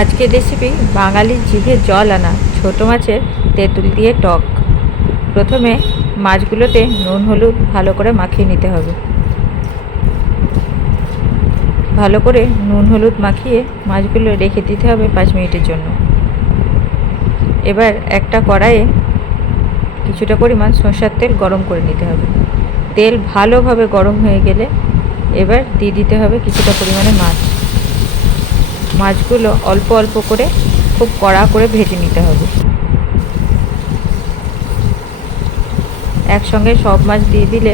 আজকের রেসিপি বাঙালির জিভে জল আনা ছোটো মাছের তেঁতুল দিয়ে টক। প্রথমে মাছগুলোতে নুন হলুদ ভালো করে মাখিয়ে নিতে হবে। ভালো করে নুন হলুদ মাখিয়ে মাছগুলো রেখে দিতে হবে 5 মিনিটের জন্য। এবার একটা কড়াইয়ে কিছুটা পরিমাণ সরষের তেল গরম করে নিতে হবে। তেল ভালোভাবে গরম হয়ে গেলে এবার দিয়ে দিতে হবে কিছুটা পরিমাণে মাছ। মাছগুলো অল্প অল্প করে খুব কড়া করে ভেজে নিতে হবে। একসঙ্গে সব মাছ দিয়ে দিলে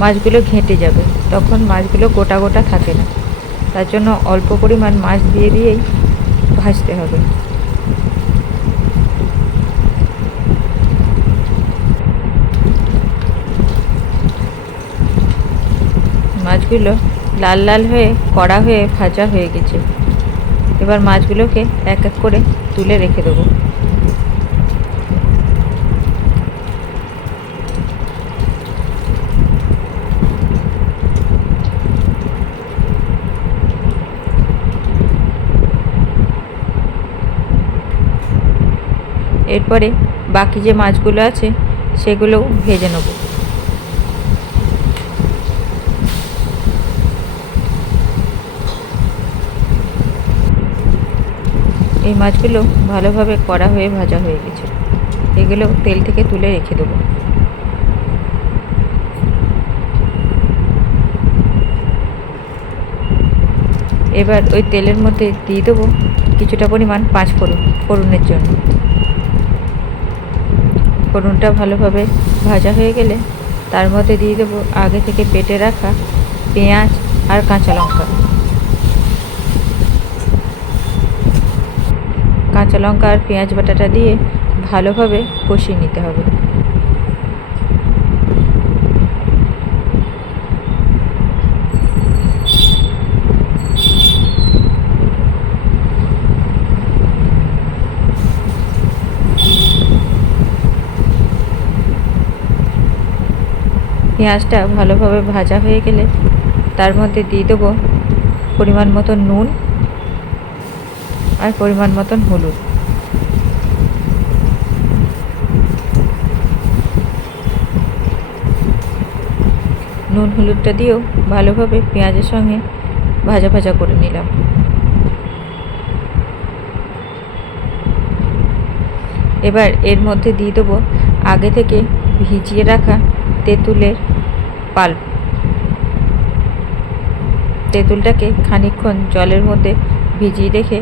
মাছগুলো ঘেঁটে যাবে, তখন মাছগুলো গোটা গোটা থাকে না। তার জন্য অল্প পরিমাণ মাছ দিয়ে দিয়েই ভাজতে হবে। মাছগুলো লাল লাল হয়ে কড়া হয়ে ভাজা হয়ে গেছে। এবার মাছগুলোকে এক এক করে তুলে রেখে দেবো। এরপরে বাকি যে মাছগুলো আছে সেগুলোও ভেজে নেব। এই মাছগুলো ভালোভাবে কড়া হয়ে ভাজা হয়ে গেছে। এগুলো তেল থেকে তুলে রেখে দেবো। এবার ওই তেলের মধ্যে দিয়ে দেবো কিছুটা পরিমাণ ফোড়নের জন্য। ফোড়নটা ভালোভাবে ভাজা হয়ে গেলে তার মধ্যে দিয়ে দেবো আগে থেকে বেটে রাখা পেঁয়াজ আর কাঁচা লঙ্কা। কাঁচা লঙ্কা আর পেঁয়াজ বাটাটা দিয়ে ভালোভাবে কষিয়ে নিতে হবে। পেঁয়াজটা ভালোভাবে ভাজা হয়ে গেলে তার মধ্যে দিয়ে দেবো পরিমাণ মতো নুন আর পরিমাণ মতন হলুদ। নুন হলুদটা দিয়েও ভালোভাবে পেঁয়াজের সঙ্গে ভাজা ভাজা করে নিলাম। এবার এর মধ্যে দিয়ে দেবো আগে থেকে ভিজিয়ে রাখা তেঁতুলের পাল্প। তেঁতুলটাকে খানিকক্ষণ জলের মধ্যে ভিজিয়ে রেখে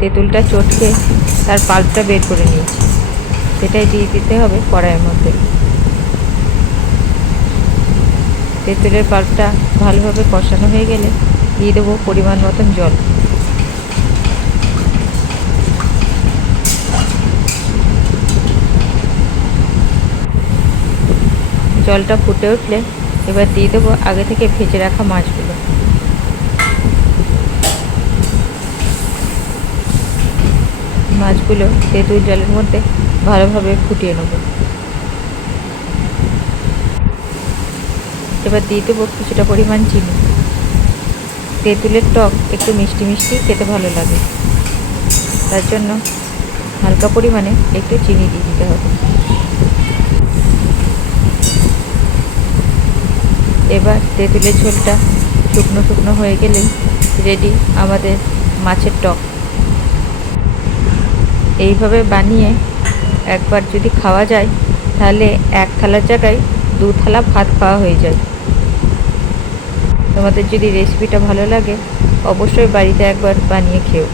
তেঁতুলটা চটকে তার পাল্পটা বের করে নিয়েছি। সেটাই দিয়ে দিতে হবে কড়াইয়ের মধ্যে। তেঁতুলের পাল্পটা ভালোভাবে কষানো হয়ে গেলে দিয়ে দেবো পরিমাণ মতন জল। জলটা ফুটে উঠলে এবার দিয়ে দেবো আগে থেকে ভেজে রাখা মাছগুলো। মাছগুলো তেঁতুল জলের মধ্যে ভালোভাবে ফুটিয়ে নেব। এবার দিয়ে দেবো কিছুটা পরিমাণ চিনি। তেঁতুলের টক একটু মিষ্টি মিষ্টি খেতে ভালো লাগে, তার জন্য হালকা পরিমাণে একটু চিনি দিয়ে দিতে হবে। এবার তেঁতুলের ঝোলটা শুকনো শুকনো হয়ে গেলেই রেডি আমাদের মাছের টক। এইভাবে বানিয়ে একবার যদি খাওয়া যায় তাহলে এক থালার জায়গায় 2 থালা ভাত খাওয়া হয়ে যায়। তোমাদের যদি রেসিপিটা ভালো লাগে অবশ্যই বাড়িতে একবার বানিয়ে খেও।